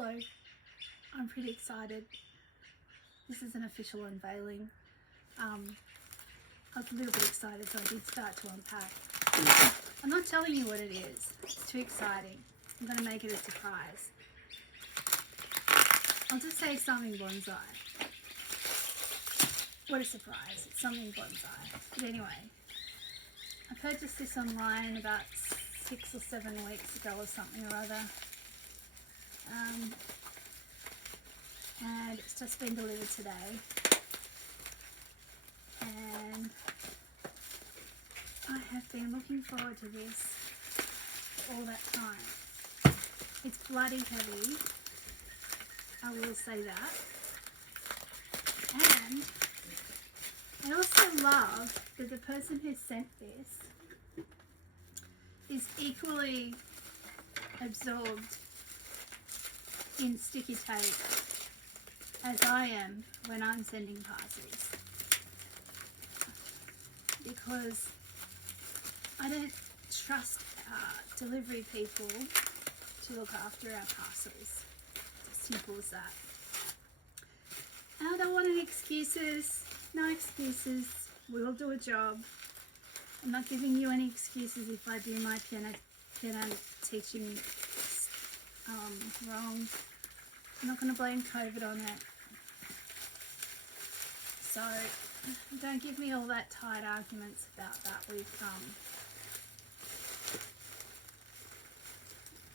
Hello, I'm pretty excited. This is an official unveiling. I was a little bit excited, so I did start to unpack. I'm not telling you what it is. It's too exciting. I'm going to make it a surprise. I'll just say something bonsai. What a surprise. It's something bonsai. But anyway, I purchased this online about 6 or 7 weeks ago or something or other. And it's just been delivered today. And I have been looking forward to this for all that time. It's bloody heavy, I will say that. And I also love that the person who sent this is equally absorbed in sticky tape as I am when I'm sending parcels, because I don't trust delivery people to look after our parcels. It's as simple as that. And I don't want any excuses. No excuses. We'll do a job. I'm not giving you any excuses if I do my piano teaching wrong. I'm not going to blame COVID on it. So don't give me all that tired arguments about that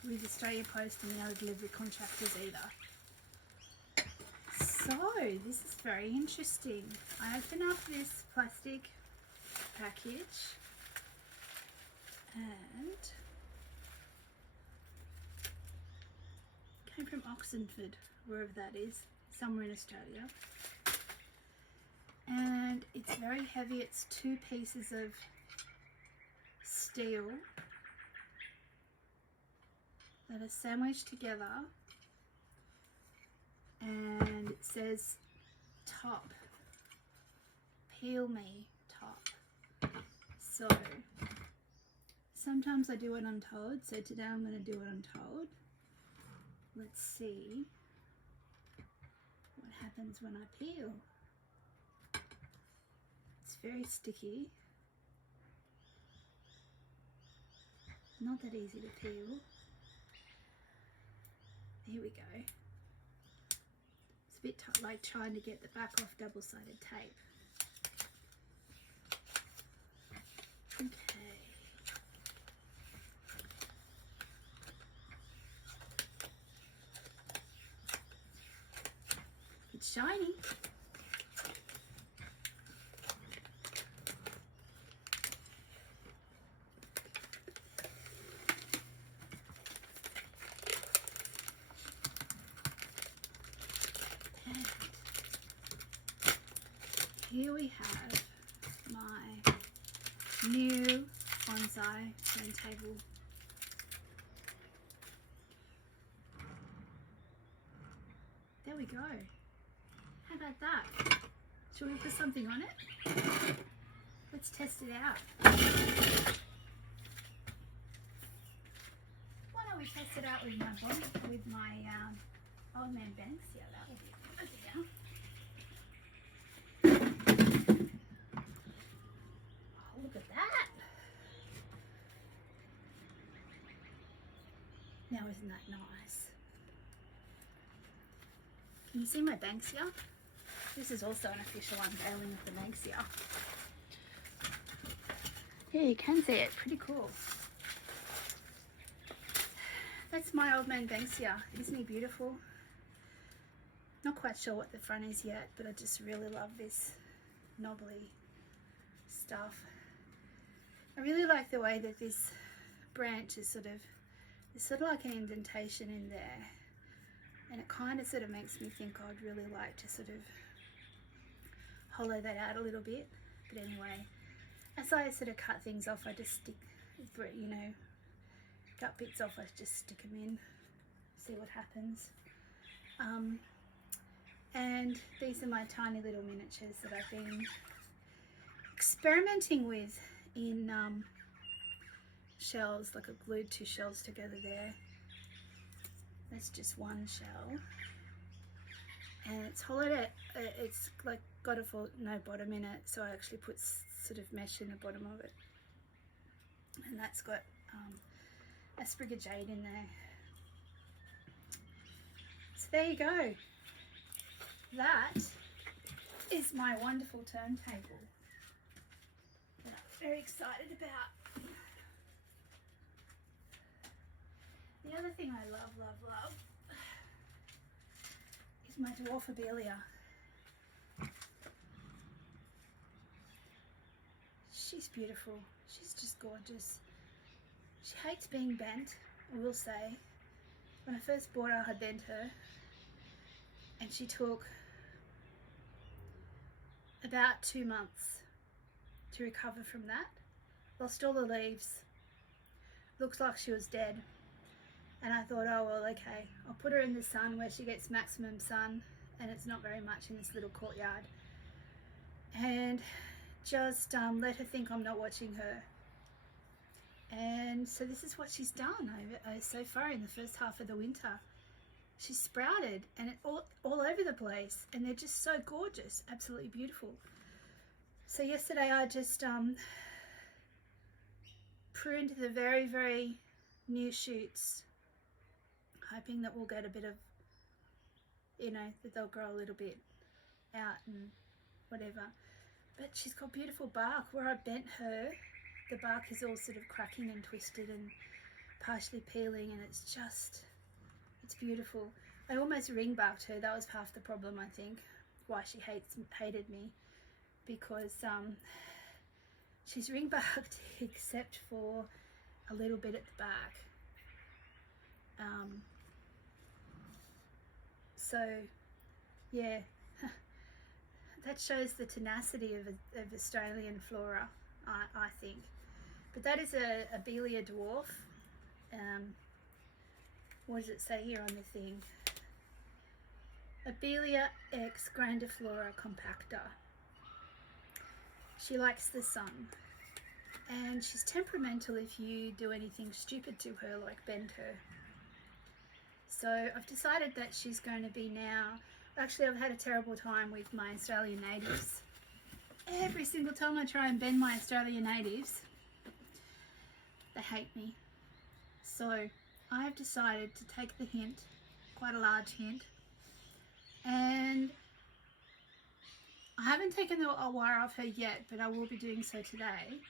with Australia Post and the other delivery contractors either. So this is very interesting. I open up this plastic package and came from Oxenford, wherever that is, somewhere in Australia. And it's very heavy. It's 2 pieces of steel that are sandwiched together, and it says top, peel me top. So sometimes I do it untold, so today I'm going to do it untold. Let's see what happens when I peel. It's very sticky. Not that easy to peel. Here we go. It's a bit like trying to get the back off double-sided tape. Okay. It's shiny. Here we have my new bonsai turntable. There we go. How about that? Shall we put something on it? Let's test it out. Why don't we test it out with my old man banksia? That will be a good idea. Look at that. Now isn't that nice? Can you see my banksia? This is also an official unveiling of the banksia. Yeah, you can see it. Pretty cool. That's my old man banksia. Isn't he beautiful? Not quite sure what the front is yet, but I just really love this knobbly stuff. I really like the way that this branch is there's sort of like an indentation in there, and it kind of sort of makes me think I'd really like to sort of hollow that out a little bit. But anyway, as I sort of cut things off, I just stick, cut bits off, I just stick them in, see what happens. And these are my tiny little miniatures that I've been experimenting with in shells, like I've glued 2 shells together there. They're is just one shell, and it's hollowed out. It's like got no bottom in it, so I actually put sort of mesh in the bottom of it, and that's got a sprig of jade in there. So there you go. That is my wonderful turntable that I'm very excited about. The other thing I love is my dwarf abelia. She's beautiful. She's just gorgeous. She hates being bent, I will say. When I first bought her, I bent her, and she took about 2 months to recover from that. Lost all the leaves. Looks like she was dead. And I thought, oh well, okay, I'll put her in the sun where she gets maximum sun, and it's not very much in this little courtyard, and just let her think I'm not watching her. And so this is what she's done so far in the first half of the winter. She's sprouted, and it's all over the place, and they're just so gorgeous, absolutely beautiful. So yesterday I just pruned the very, very new shoots, hoping that we'll get a bit of, that they'll grow a little bit out and whatever. But she's got beautiful bark. Where I bent her, the bark is all sort of cracking and twisted and partially peeling, and it's beautiful. I almost ring barked her. That was half the problem, I think, why she hated me, because she's ring barked except for a little bit at the back. So yeah, that shows the tenacity of Australian flora, I think. But that is a abelia dwarf. What does it say here on the thing? Abelia X grandiflora compacta. She likes the sun, and she's temperamental if you do anything stupid to her, like bend her. So I've decided that she's going to be now. Actually, I've had a terrible time with my Australian natives. Every single time I try and bend my Australian natives, they hate me. So I have decided to take the hint, quite a large hint, and I haven't taken the wire off her yet, but I will be doing so today.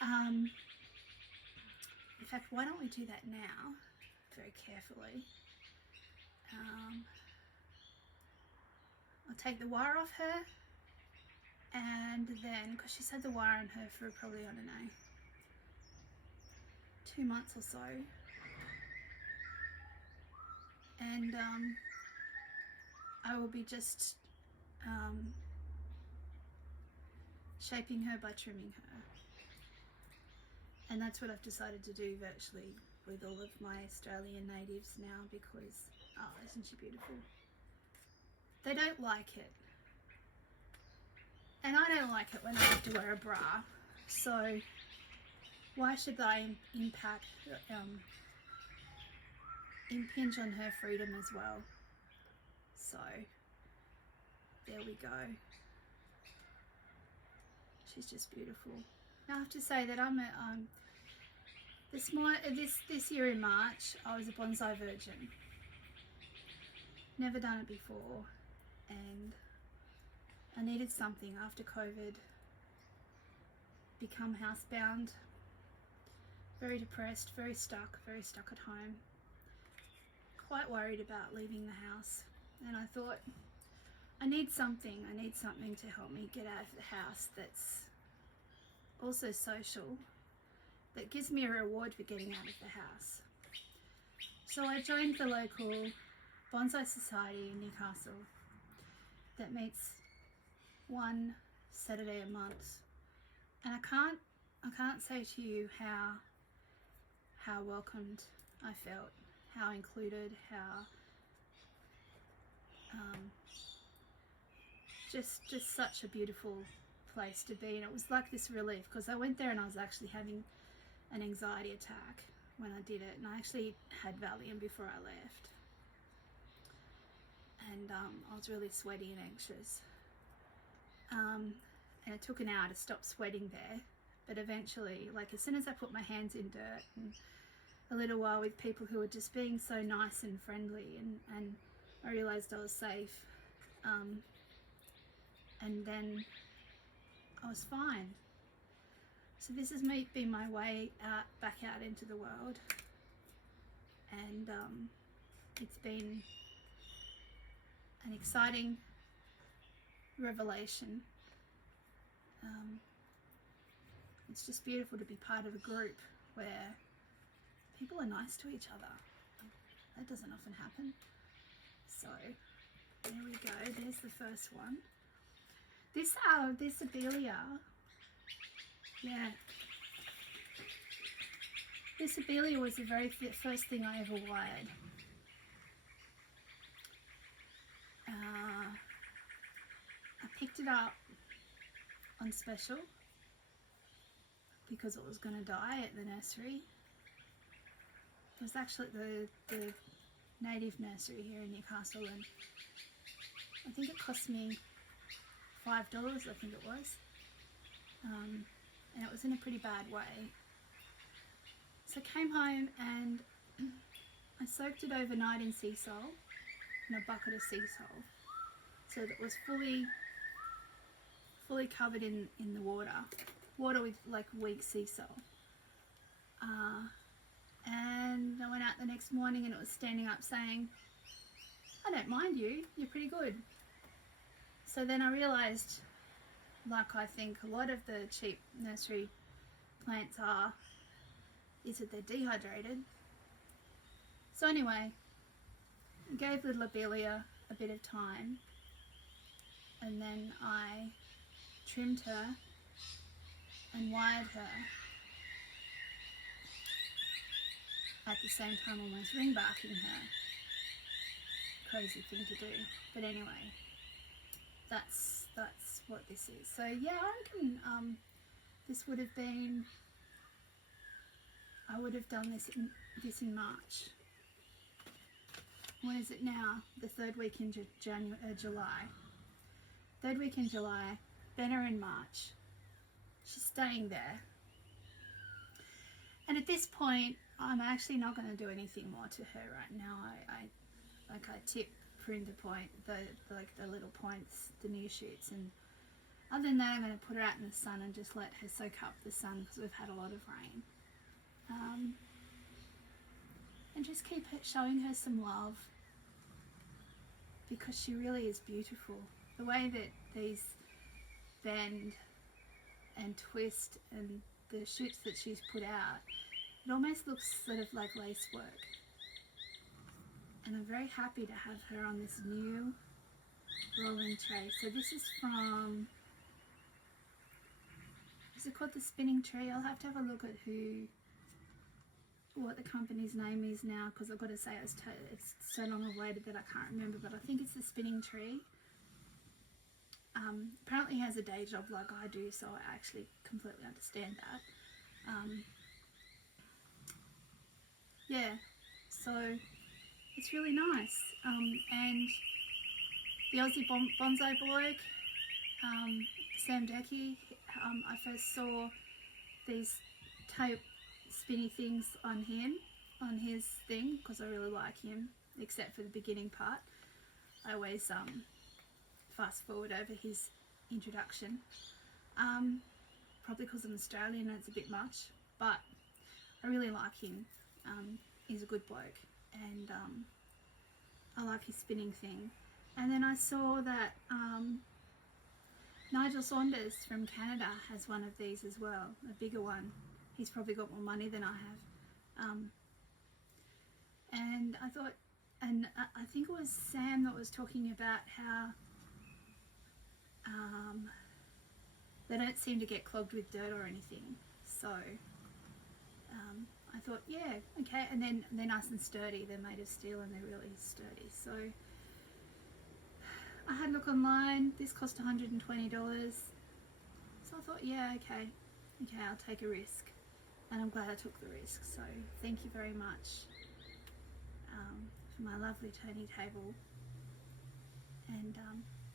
In fact, why don't we do that now, very carefully. I'll take the wire off her, and then, because she's had the wire on her for probably, I don't know, 2 months or so, and I will be just shaping her by trimming her. And that's what I've decided to do virtually with all of my Australian natives now, because, oh, isn't she beautiful? They don't like it. And I don't like it when I have to wear a bra. So why should I impinge on her freedom as well? So there we go. She's just beautiful. Now I have to say that this year in March I was a bonsai virgin. Never done it before, and I needed something after COVID. Become housebound, very depressed, very stuck at home, quite worried about leaving the house, and I thought, I need something to help me get out of the house that's also social, that gives me a reward for getting out of the house. So I joined the local Bonsai Society in Newcastle that meets one Saturday a month, and I can't say to you how welcomed I felt, how included, how just such a beautiful place to be. And it was like this relief, because I went there and I was actually having an anxiety attack when I did it, and I actually had Valium before I left. and I was really sweaty and anxious. And it took an hour to stop sweating there, but eventually, like as soon as I put my hands in dirt and a little while with people who were just being so nice and friendly, and I realised I was safe, and then I was fine. So this has been my way back out into the world, and it's been an exciting revelation. It's just beautiful to be part of a group where people are nice to each other. That doesn't often happen. So there we go. There's the first one. This abelia, yeah. This abelia was the very first thing I ever wired. I picked it up on special because it was going to die at the nursery. It was actually the native nursery here in Newcastle, and I think it cost me $5, I think it was, and it was in a pretty bad way. So I came home and I soaked it overnight in sea salt, in a bucket of sea salt, so that it was fully covered in the water with like weak sea salt. And I went out the next morning and it was standing up saying, "I don't mind you, you're pretty good." So then I realised, like I think a lot of the cheap nursery plants are, is that they're dehydrated. So anyway, I gave little abelia a bit of time, and then I trimmed her and wired her at the same time almost ring barking her. Crazy thing to do, but anyway, that's what this is. So yeah, I reckon this would have been, I would have done this in March. When is it now? The third week in July. Third week in July, Benna in March. She's staying there. And at this point, I'm actually not going to do anything more to her right now. I tip, prune the point, the little points, the new shoots, and other than that, I'm going to put her out in the sun and just let her soak up the sun because we've had a lot of rain. And just keep showing her some love, because she really is beautiful. The way that these bend and twist and the shoots that she's put out, it almost looks sort of like lace work. And I'm very happy to have her on this new rolling tray. So this is from, is it called the Spinning Tree? I'll have to have a look at what the company's name is now, because I've got to say it's so long awaited that I can't remember, but I think it's the Spinning Tree. Apparently he has a day job like I do, so I actually completely understand that. Yeah, so it's really nice. And the Aussie Bonsai bloke, Sam Decky, I first saw these tape spinny things on his thing, because I really like him, except for the beginning part. I always fast forward over his introduction, probably because I'm Australian and it's a bit much, but I really like him. He's a good bloke, and I like his spinning thing. And then I saw that Nigel Saunders from Canada has one of these as well, a bigger one. He's probably got more money than I have. And I thought, and I think it was Sam that was talking about how they don't seem to get clogged with dirt or anything. So I thought, yeah, okay. And then they're nice and sturdy. They're made of steel and they're really sturdy. So I had a look online. This cost $120. So I thought, yeah, okay, I'll take a risk. And I'm glad I took the risk. So thank you very much for my lovely turntable. on.